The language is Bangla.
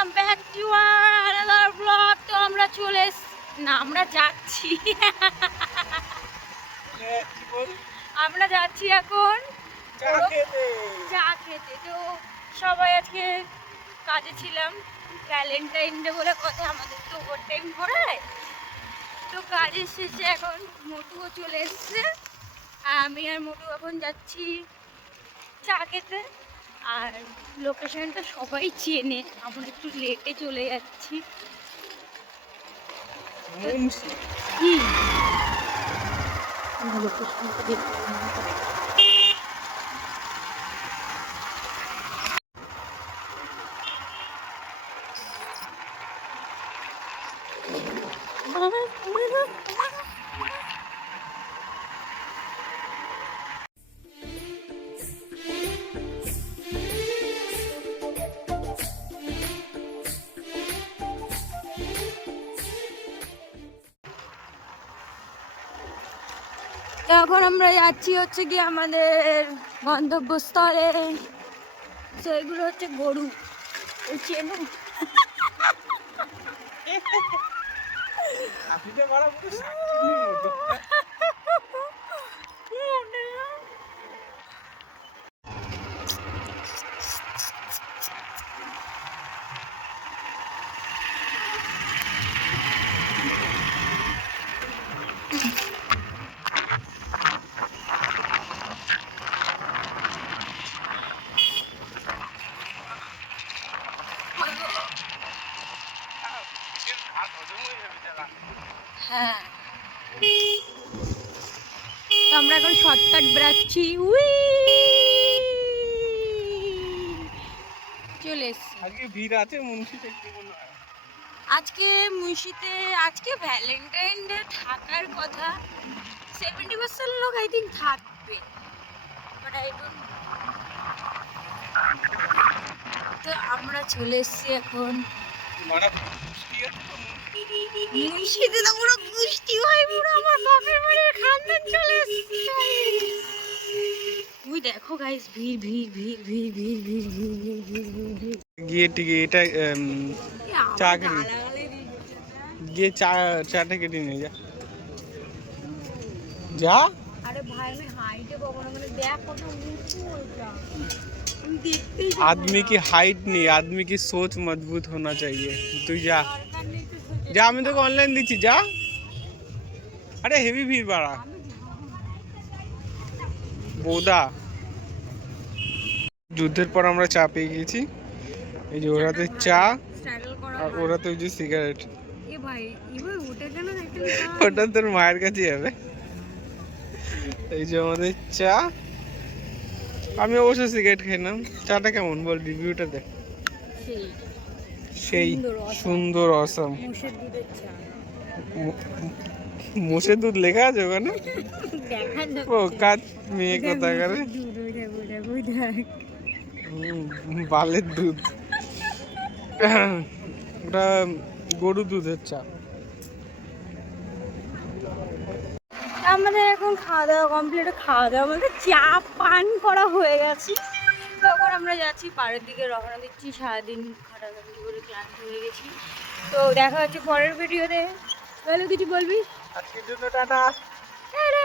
Welcome back to our another blog. তো আমরা চলে না আমরা যাচ্ছি আমরা যাচ্ছি এখন চা খেতে। তো সবাই আজকে কাজে ছিলাম, ভ্যালেন্টাইন ডে বলে কথা, আমাদের তো ওভার টাইম করায়। তো কাজের শেষে এখন মোটুও চলে এসছে, আমি আর মোটু এখন যাচ্ছি চা খেতে। আর লোকেশনটা সবাই চেনে, আমরা একটু লেটে চলে যাচ্ছি। কি লোকেশনটা দেখতে এখন আমরা যাচ্ছি হচ্ছে কি আমাদের গন্তব্যস্থলে। সেগুলো হচ্ছে গরু, ওই চেনো হ্যাঁ। তো আমরা এখন শর্টকাট বেড়াচ্ছি, চলে এসছি। আজকে ভিড় আছে মুন্সিতে, আজকে মুন্সিতে আজকে ভ্যালেন্টাইন ডে থাকার কথা, 70% লোক আই থিঙ্ক থাকবে, বাট আই ডোন্ট। তো আমরা চলে এসছি এখন মুন্সিতে। তো পুরো গুষ্টি হয়, পুরো আমার বাপের বাড়ির খানদান চলে এসছে। ওই দেখো গাইস, ভিড় ভিড় ভিড় ভিড় ভিড় ভিড় ভিড় ভিড় ভিড় ভিড় ভিড়। গিয়ে টিকে এটা চা খেয়ে গিয়ে চাটা কেটে নিয়ে যা যা। अरे भाई मैं हाइट है बाबा, मैंने देख कत ऊंचू ওইটা, আমি দেখতেই आदमी की हाइट नहीं, आदमी की सोच मजबूत होना चाहिए। तू जा যা, আমি তোকে অনলাইন দিচ্ছি, যা। আরে হেভি ভিড় বাড়া বোদা। যুদ্ধের পর আমরা চা পেয়ে গেছি, এই যে ওরাতে চা স্ট্রাগল করা। আর ওরাতে ওই যে সিগারেট। এ ভাই এবার ওটা কেন একটা ওটা তোর মায়ের কাছে যাবে। এই যে আমাদের চা, আমি অবশ্য সিগারেট খাই না। চাটা কেমন বল, রিভিউটা দে। সেই সুন্দর, অসাম। মোষের দুধের চা, মোষের দুধ লেখা আছে ওখানে। দেখা ও কাজ মেয়ে কোথায় করে, বালের দুধ, ওটা গরু দুধের চা। আমাদের এখন খাওয়া দাওয়া কমপ্লিট, খাওয়া দাওয়া আমাদের চা পান করা হয়ে গেছে। তখন আমরা যাচ্ছি পাড়ের দিকে, রওনা দিচ্ছি। সারাদিন খাটাখাটি করে ক্লান্ত হয়ে গেছি। তো দেখা হচ্ছে পরের ভিডিওতে। তাহলে কিছু বলবি? আজকের জন্য টাটা। টাটা।